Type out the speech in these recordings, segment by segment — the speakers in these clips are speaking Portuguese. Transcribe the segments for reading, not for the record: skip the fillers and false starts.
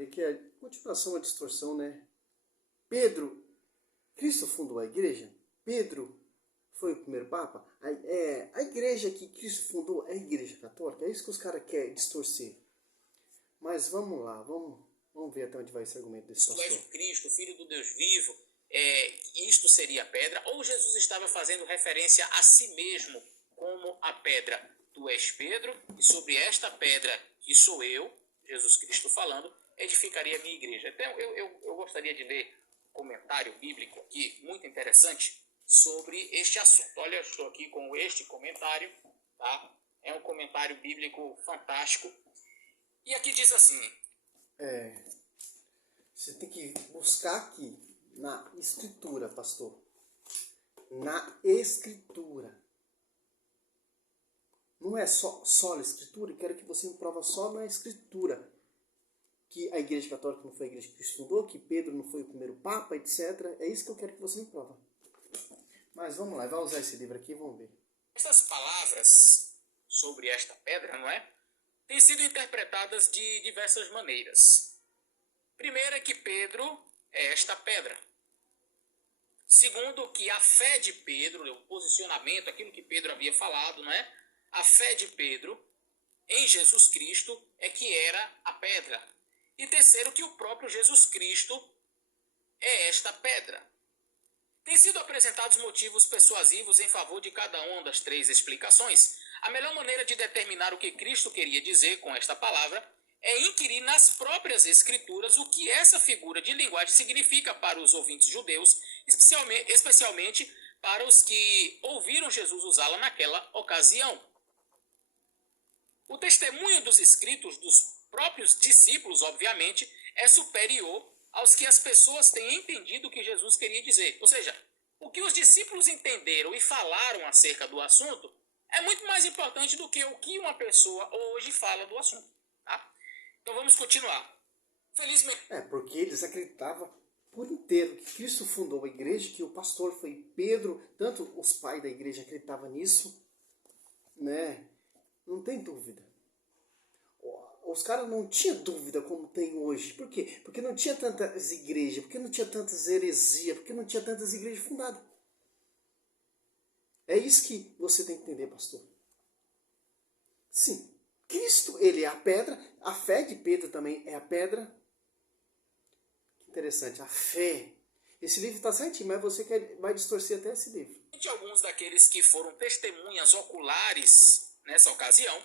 E que é continuação da distorção, né? Pedro, Cristo fundou a igreja? Pedro foi o primeiro papa? A igreja que Cristo fundou é a igreja católica? É isso que os caras querem distorcer. Mas vamos lá, vamos ver até onde vai esse argumento desse pastor. Tu és o Cristo, filho do Deus vivo, isto seria a pedra? Ou Jesus estava fazendo referência a si mesmo como a pedra? Tu és Pedro, e sobre esta pedra, que sou eu, Jesus Cristo falando, edificaria a minha igreja. Então, eu gostaria de ler um comentário bíblico aqui, muito interessante, sobre este assunto. Olha, eu estou aqui com este comentário, tá? É um comentário bíblico fantástico. E aqui diz assim: Você tem que buscar aqui, na escritura, pastor. Na escritura. Não é só a escritura, eu quero que você me prova só na escritura. Que a igreja católica não foi a igreja que Cristo fundou, que Pedro não foi o primeiro papa, etc. É isso que eu quero que você me prova. Mas vamos lá, vai usar esse livro aqui e vamos ver. Estas palavras sobre esta pedra, não é? Têm sido interpretadas de diversas maneiras. Primeiro é que Pedro é esta pedra. Segundo, que a fé de Pedro, o posicionamento, aquilo que Pedro havia falado, não é? A fé de Pedro em Jesus Cristo é que era a pedra. E terceiro, que o próprio Jesus Cristo é esta pedra. Têm sido apresentados motivos persuasivos em favor de cada uma das três explicações. A melhor maneira de determinar o que Cristo queria dizer com esta palavra é inquirir nas próprias Escrituras o que essa figura de linguagem significa para os ouvintes judeus, especialmente para os que ouviram Jesus usá-la naquela ocasião. O testemunho dos escritos dos próprios discípulos, obviamente, é superior aos que as pessoas têm entendido o que Jesus queria dizer. Ou seja, o que os discípulos entenderam e falaram acerca do assunto é muito mais importante do que o que uma pessoa hoje fala do assunto. Tá? Então vamos continuar. Felizmente. Porque eles acreditavam por inteiro que Cristo fundou a igreja, que o pastor foi Pedro, tanto os pais da igreja acreditavam nisso, né? Não tem dúvida. Os caras não tinham dúvida como tem hoje. Por quê? Porque não tinha tantas igrejas, porque não tinha tantas heresias, porque não tinha tantas igrejas fundadas. É isso que você tem que entender, pastor. Sim, Cristo, ele é a pedra, a fé de Pedro também é a pedra. Que interessante, a fé. Esse livro está certinho, mas você vai distorcer até esse livro. Alguns daqueles que foram testemunhas oculares nessa ocasião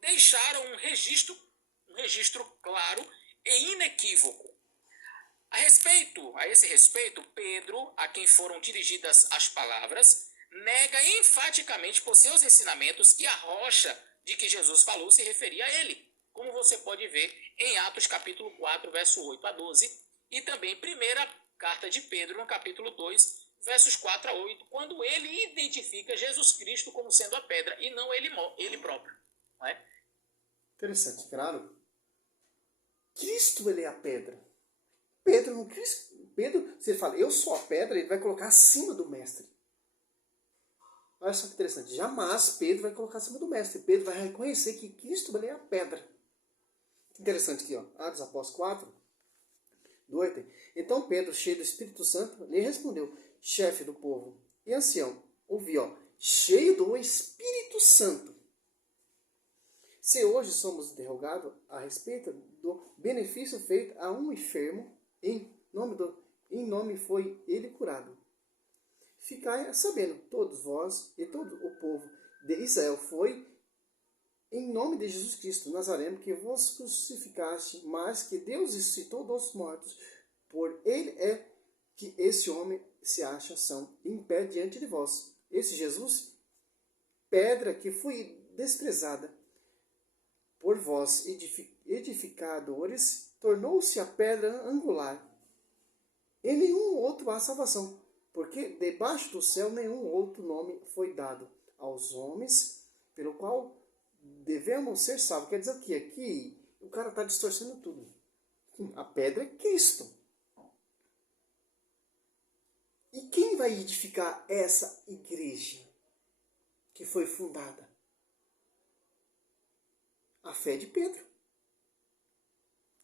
deixaram um registro claro e inequívoco. A esse respeito, Pedro, a quem foram dirigidas as palavras, nega enfaticamente por seus ensinamentos que a rocha de que Jesus falou se referia a ele, como você pode ver em Atos capítulo 4, verso 8 a 12, e também primeira carta de Pedro, no capítulo 2, versos 4 a 8, quando ele identifica Jesus Cristo como sendo a pedra e não ele próprio. Não é? Interessante, claro. Cristo, ele é a pedra. Pedro, se ele fala, eu sou a pedra, ele vai colocar acima do mestre. Olha só que interessante. Jamais Pedro vai colocar acima do mestre. Pedro vai reconhecer que Cristo, ele é a pedra. Interessante aqui, ó. Atos Apóstolos 4, do 8. Então Pedro, cheio do Espírito Santo, lhe respondeu, chefe do povo e ancião, ouvi, ó, cheio do Espírito Santo. Se hoje somos interrogados a respeito do benefício feito a um enfermo, em nome foi ele curado. Ficai sabendo, todos vós e todo o povo de Israel, foi em nome de Jesus Cristo Nazareno que vos crucificaste, mas que Deus ressuscitou dos mortos. Por ele é que esse homem se acha são em pé diante de vós. Esse Jesus, pedra que foi desprezada por vós, edificadores, tornou-se a pedra angular. Em nenhum outro há salvação, porque debaixo do céu nenhum outro nome foi dado aos homens, pelo qual devemos ser salvos. Quer dizer o quê? Aqui o cara está distorcendo tudo. A pedra é Cristo. E quem vai edificar essa igreja que foi fundada? A fé de Pedro.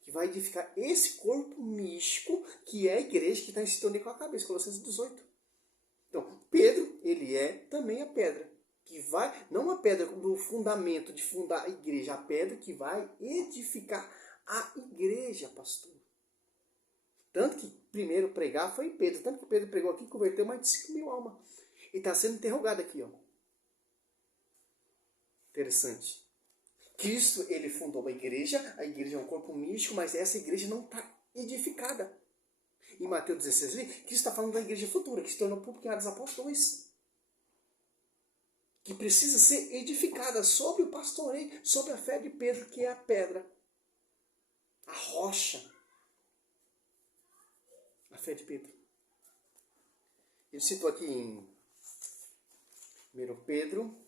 que vai edificar esse corpo místico, que é a igreja que está em sintonia com a cabeça, Colossenses 18. Então, Pedro, ele é também a pedra, que vai, não a pedra do fundamento de fundar a igreja, a pedra que vai edificar a igreja, pastor. Tanto que primeiro pregar foi Pedro, tanto que Pedro pregou aqui e converteu mais de 5.000 almas. E está sendo interrogado aqui, ó. Interessante. Cristo, ele fundou uma igreja, a igreja é um corpo místico, mas essa igreja não está edificada. Em Mateus 16, Cristo está falando da igreja futura, que se tornou pública em Atos Apóstolos 2. Que precisa ser edificada sobre o pastoreio, sobre a fé de Pedro, que é a pedra, a rocha. A fé de Pedro. Ele citou aqui em 1 Pedro.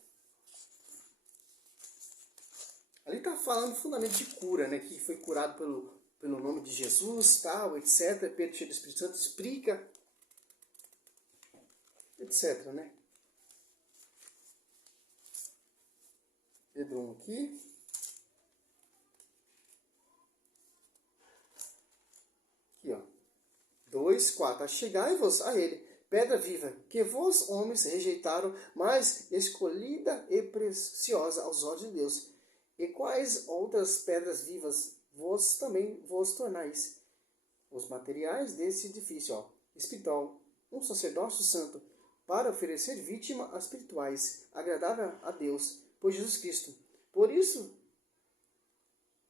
Ali está falando do fundamento de cura, né? Que foi curado pelo nome de Jesus, tal, etc. Pedro, cheio do Espírito Santo, explica, etc. Né? Pedro 1 aqui. Aqui, ó. 2, 4. Achegai-vos a ele, pedra viva, que vós, homens, rejeitaram, mas escolhida e preciosa aos olhos de Deus. E quais outras pedras vivas vós também vos tornais? Os materiais desse edifício, ó, espiritual, um sacerdócio santo, para oferecer vítimas espirituais, agradável a Deus, por Jesus Cristo. Por isso,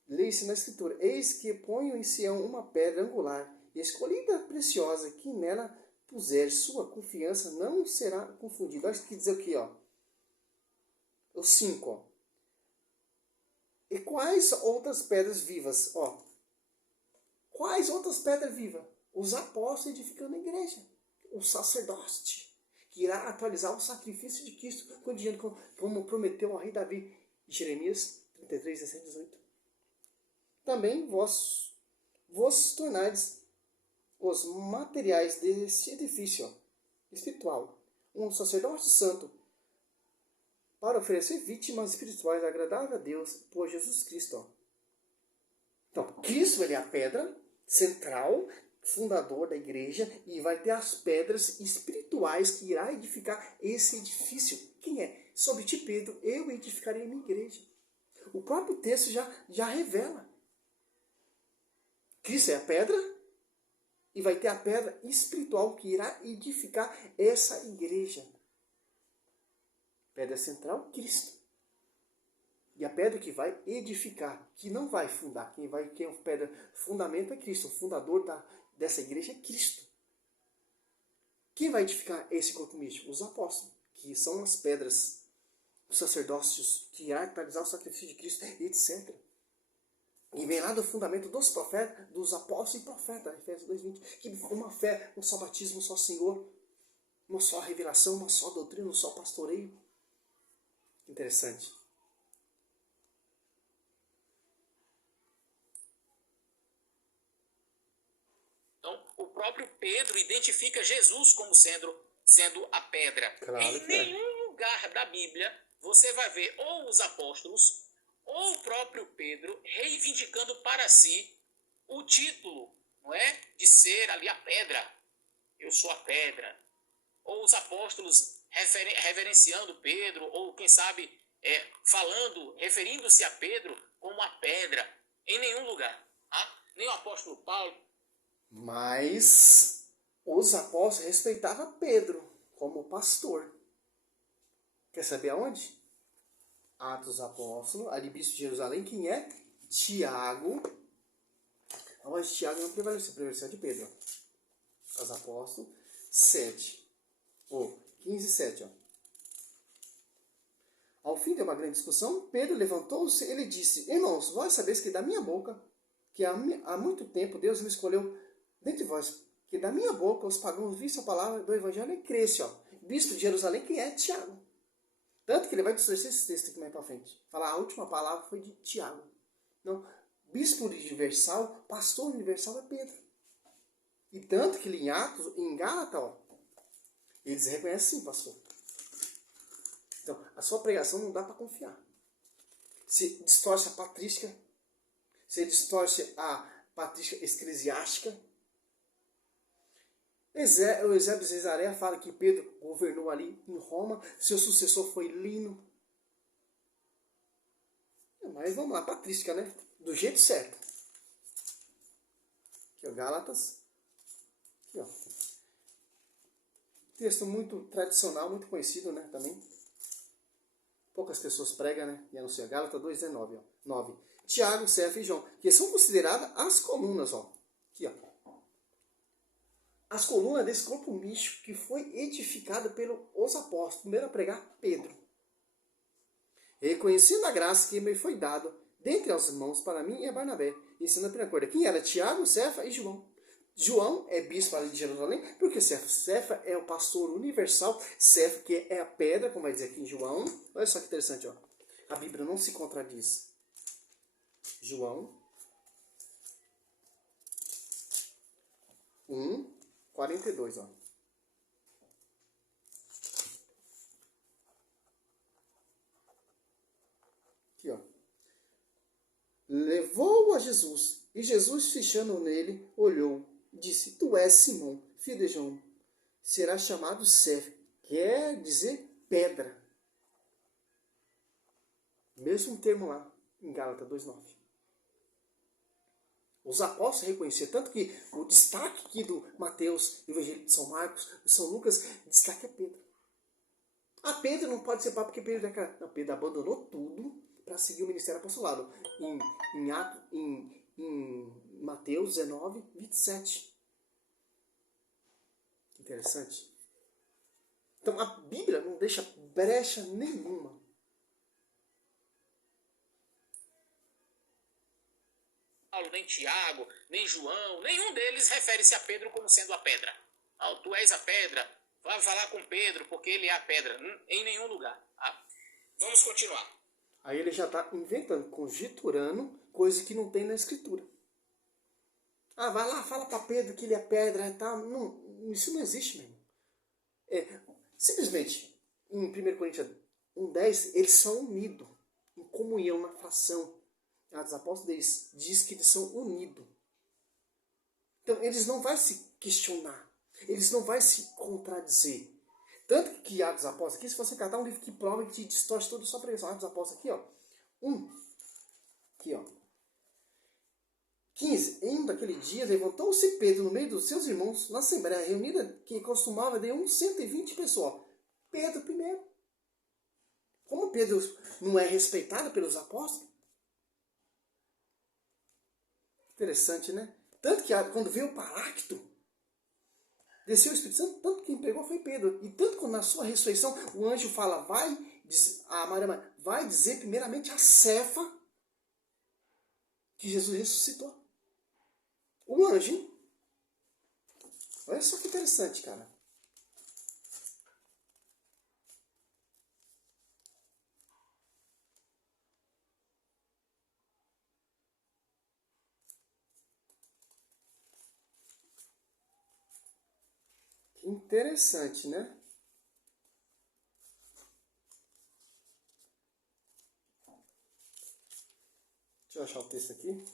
lê-se na Escritura, eis que ponho em Sião uma pedra angular, escolhida preciosa, que nela puser sua confiança, não será confundido. Olha o que diz aqui, ó. O 5, ó. E quais outras pedras vivas? Ó. Quais outras pedras vivas? Os apóstolos edificando a igreja. O sacerdote, que irá atualizar o sacrifício de Cristo, como prometeu ao rei Davi, em Jeremias 33, 17, 18. Também vós tornais os materiais desse edifício, ó, espiritual, um sacerdócio santo, para oferecer vítimas espirituais agradáveis a Deus por Jesus Cristo. Ó. Então, Cristo, ele é a pedra central, fundador da igreja, e vai ter as pedras espirituais que irá edificar esse edifício. Quem é? Sobre ti, Pedro, eu edificarei a minha igreja. O próprio texto já revela. Cristo é a pedra, e vai ter a pedra espiritual que irá edificar essa igreja. Pedra central, Cristo. E a pedra que vai edificar, que não vai fundar. Quem é o pedra fundamento é Cristo. O fundador dessa igreja é Cristo. Quem vai edificar esse corpo místico? Os apóstolos, que são as pedras, os sacerdócios, que irá realizar o sacrifício de Cristo, etc. E vem lá do fundamento dos profetas, dos apóstolos e profetas, Efésios 2:20, que uma fé, um só batismo, um só Senhor, uma só revelação, uma só doutrina, um só pastoreio. Interessante. Então, o próprio Pedro identifica Jesus como sendo a pedra. Claro em nenhum lugar da Bíblia você vai ver ou os apóstolos ou o próprio Pedro reivindicando para si o título, não é, de ser ali a pedra. Eu sou a pedra. Ou os apóstolos reverenciando Pedro, ou quem sabe referindo-se a Pedro como a pedra. Em nenhum lugar. Tá? Nem o apóstolo Paulo. Mas os apóstolos respeitavam Pedro como pastor. Quer saber aonde? Atos dos Apóstolos, ali bispo de Jerusalém, quem é? Tiago. A voz de Tiago não prevaleceu de Pedro. Os Apóstolos 7. 15 e 7. Ó. Ao fim de uma grande discussão, Pedro levantou-se e ele disse: Irmãos, vós sabeis que da minha boca, que há muito tempo Deus me escolheu dentre vós, que da minha boca os pagãos vissem a palavra do evangelho e cresce. Ó. Bispo de Jerusalém, quem é? Tiago. Tanto que ele vai distorcer esse texto aqui mais para frente. Falar a última palavra foi de Tiago. Não, bispo universal, pastor universal é Pedro. E tanto que ele em Atos, em Gálatas, ó, eles reconhecem sim, pastor. Então, a sua pregação não dá para confiar. Se distorce a patrística, se distorce patrística eclesiástica. O Eusébio de Cesareia fala que Pedro governou ali em Roma, seu sucessor foi Lino. Mas vamos lá, patrística, né? Do jeito certo. Aqui, ó, Gálatas. Aqui, ó. Texto muito tradicional, muito conhecido, né? Também. Poucas pessoas pregam, né? E anuncia Gálatas 2,19, ó. 9. Tiago, Cefa e João, que são consideradas as colunas, ó. Aqui, ó. As colunas desse corpo místico que foi edificado pelos apóstolos. Primeiro a pregar, Pedro. Reconhecendo a graça que me foi dada dentre os irmãos para mim e a Barnabé. Ensinando a primeira coisa. Quem era? Tiago, Cefa e João. João é bispo ali de Jerusalém, porque Cefa é o pastor universal. Cefa, que é a pedra, como vai dizer aqui em João. Olha só que interessante, ó. A Bíblia não se contradiz. João 1:42, ó. Aqui, ó. Levou a Jesus, e Jesus, fechando nele, olhou, disse: Tu és Simão, filho de João, serás chamado Cefa, quer dizer pedra. Mesmo termo lá, em Gálatas 2:9. Os apóstolos reconheceram, tanto que o destaque aqui do Mateus, do Evangelho de São Marcos, de São Lucas, o destaque é Pedro. Pedro não pode ser papo porque Pedro, não, Pedro abandonou tudo para seguir o ministério apostolado. Em Mateus 19:27. Interessante. Então a Bíblia não deixa brecha nenhuma. Paulo, nem Tiago, nem João, nenhum deles refere-se a Pedro como sendo a pedra. Tu és a pedra, vai falar com Pedro porque ele é a pedra. Em nenhum lugar. Vamos continuar. Aí ele já está inventando, conjecturando coisa que não tem na Escritura. Vai lá, fala para Pedro que ele é pedra e tal. Não, isso não existe mesmo. Simplesmente, em 1 Coríntios 1:10, eles são unidos em comunhão, na fração. Atos Apóstolos diz que eles são unidos. Então, eles não vão se questionar. Eles não vão se contradizer. Tanto que Atos Apóstolos, aqui, se você catar um livro que prova e que distorce toda a sua pregação, Atos Apóstolos aqui, ó. Aqui, ó. 15. Em um daqueles dias, levantou-se Pedro no meio dos seus irmãos, na assembleia reunida, que costumava de uns 120 pessoas. Pedro primeiro. Como Pedro não é respeitado pelos apóstolos? Interessante, né? Tanto que quando veio o Paráclito, desceu o Espírito Santo, tanto que quem pegou foi Pedro. E tanto que na sua ressurreição, o anjo fala, vai dizer primeiramente a Cefa que Jesus ressuscitou. O anjo, hein? Olha só que interessante, cara. Que interessante, né? Deixa eu achar o texto aqui.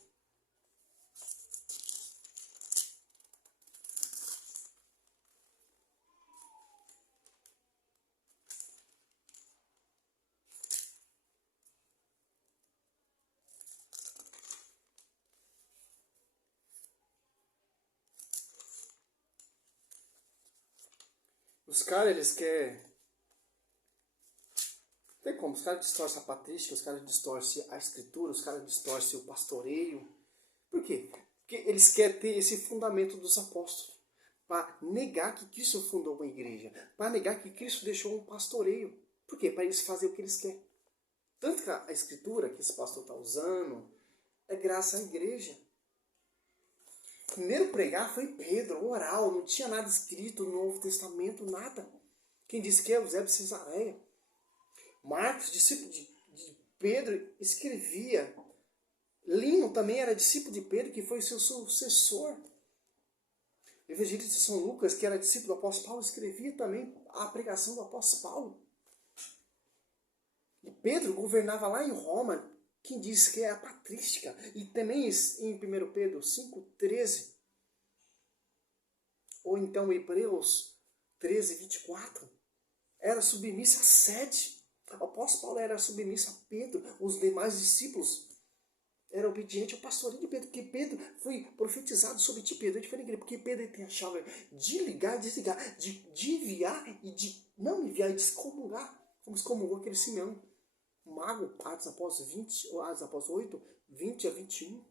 Os caras, eles querem... Tem como, os caras distorcem a patrística, os caras distorcem a escritura, os caras distorcem o pastoreio. Por quê? Porque eles querem ter esse fundamento dos apóstolos. Para negar que Cristo fundou uma igreja. Para negar que Cristo deixou um pastoreio. Por quê? Para eles fazerem o que eles querem. Tanto que a escritura que esse pastor está usando é graças à igreja. Primeiro pregar foi Pedro, oral, não tinha nada escrito no Novo Testamento, nada. Quem disse que é Eusébio de Cesareia. Marcos, discípulo de Pedro, escrevia. Lino também era discípulo de Pedro, que foi seu sucessor. O evangelista de São Lucas, que era discípulo do apóstolo Paulo, escrevia também a pregação do apóstolo Paulo. E Pedro governava lá em Roma, Quem diz que é a patrística. E também em 1 Pedro 5,13. Ou então Hebreus 13:24. Era submissa à sede. O apóstolo Paulo era submisso a Pedro. Os demais discípulos eram obedientes ao pastoreio de Pedro. Porque Pedro foi profetizado sobre ti, Pedro. É diferente, porque Pedro tem a chave de ligar e desligar. De enviar e de não enviar e de excomungar. Como excomungou aquele Simeão. Mago, Atos Apóstolos 20, ou Atos Apóstolos 8, 20-21.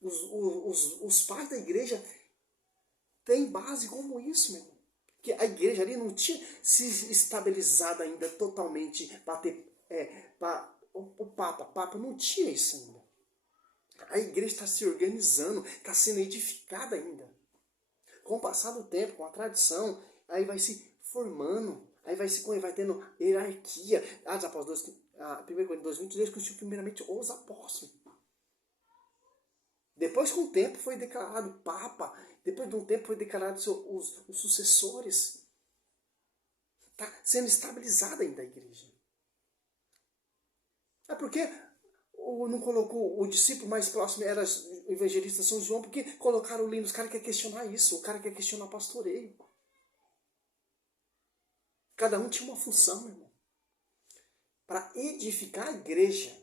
Os pais da igreja têm base como isso, meu irmão. Porque a igreja ali não tinha se estabilizado ainda totalmente para ter. O Papa não tinha isso ainda. A igreja está se organizando, está sendo edificada ainda. Com o passar do tempo, com a tradição, aí vai se formando. Aí vai tendo hierarquia. Atos Apóstolos 1 Coríntios 2:22 constitui primeiramente os apóstolos. Depois, com o tempo, foi declarado Papa. Depois de um tempo, foi declarado os sucessores. Está sendo estabilizada ainda a igreja. É porque não colocou o discípulo mais próximo, era o evangelista São João, porque colocaram o Lino. Os caras querem questionar isso. O cara quer questionar o pastoreio. Cada um tinha uma função, meu irmão. Para edificar a igreja.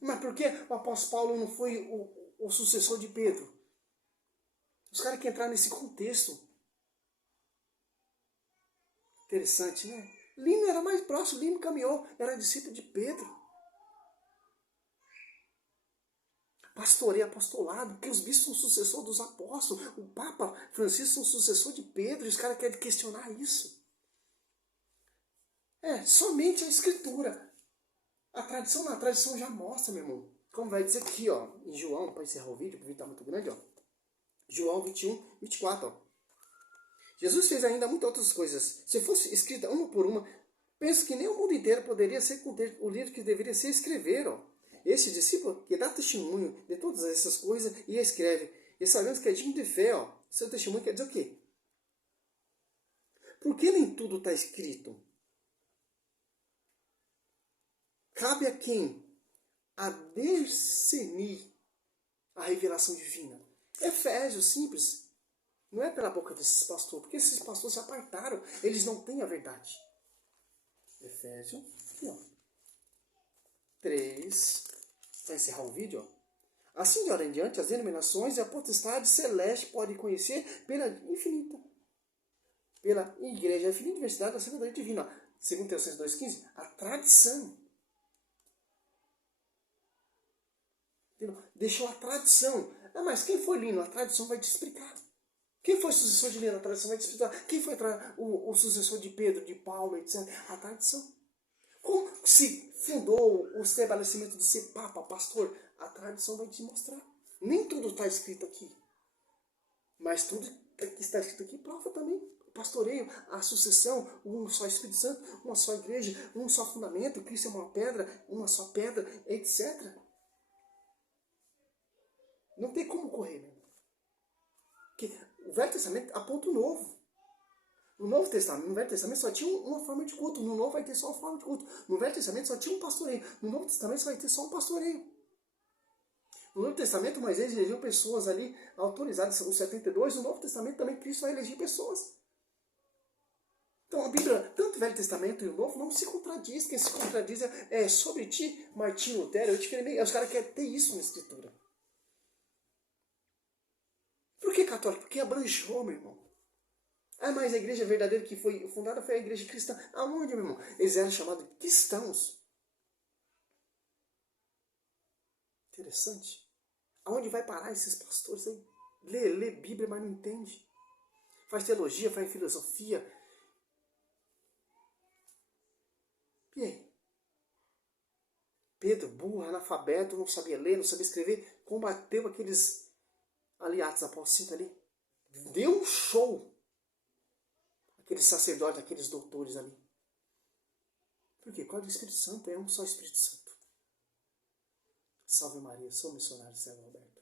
Mas por que o apóstolo Paulo não foi o sucessor de Pedro? Os caras querem entrar nesse contexto. Interessante, né? Lino era mais próximo, Lino caminhou, era discípulo de Pedro. Pastoreio, apostolado, porque os bispos são sucessor dos apóstolos. O Papa Francisco é sucessor de Pedro, e os caras querem questionar isso. Somente a Escritura. A tradição já mostra, meu irmão. Como vai dizer aqui, ó, em João, para encerrar o vídeo, porque o vídeo está muito grande, ó. João 21:24, ó. Jesus fez ainda muitas outras coisas. Se fosse escrita uma por uma, penso que nem o mundo inteiro poderia ser conter o livro que deveria ser escrever, ó. Este discípulo que dá testemunho de todas essas coisas e escreve. E sabemos que é digno de fé, ó. Seu testemunho quer dizer o quê? Por que nem tudo está escrito? Cabe a quem? A discernir a revelação divina. Efésios, simples. Não é pela boca desses pastores, porque esses pastores se apartaram. Eles não têm a verdade. Efésios, aqui, ó. 3. Para encerrar o vídeo, ó. Assim de hora em diante, as denominações e a potestade celeste podem conhecer pela infinita. Pela igreja, a infinita diversidade da sabedoria divina. 2 Tessalonicenses 2:15, a tradição. Deixou a tradição. Mas quem foi Lino? A tradição vai te explicar. Quem foi o sucessor de Lino? A tradição vai te explicar. Quem foi o sucessor de Pedro, de Paulo, etc. A tradição. Como se fundou o estabelecimento de ser papa, pastor? A tradição vai te mostrar. Nem tudo está escrito aqui. Mas tudo que está escrito aqui prova também. O pastoreio, a sucessão, um só Espírito Santo, uma só igreja, um só fundamento, Cristo é uma só pedra, etc. Não tem como correr, né? Porque o Velho Testamento aponta o Novo. No Velho Testamento só tinha uma forma de culto. No Novo vai ter só uma forma de culto. No Velho Testamento só tinha um pastoreio. No Novo Testamento só vai ter só um pastoreio. No Novo Testamento Moisés elegeu pessoas ali autorizadas, os 72. No Novo Testamento também Cristo vai eleger pessoas. Então a Bíblia, tanto o Velho Testamento e o Novo, não se contradiz. Quem se contradiz é sobre ti, Martinho Lutero. Os caras querem ter isso na Escritura. Por que católico? Porque abrangeu, meu irmão. Mas a igreja verdadeira que foi fundada foi a igreja cristã. Aonde, meu irmão? Eles eram chamados de cristãos. Interessante. Aonde vai parar esses pastores aí? Lê Bíblia, mas não entende. Faz teologia, faz filosofia. E aí? Pedro, burro, analfabeto, não sabia ler, não sabia escrever, combateu aqueles aliados Apóstolos 5 ali. Deu um show. Aqueles sacerdotes, aqueles doutores ali. Por quê? Por causa do Espírito Santo. É um só Espírito Santo. Salve Maria, sou missionário Céu Roberto.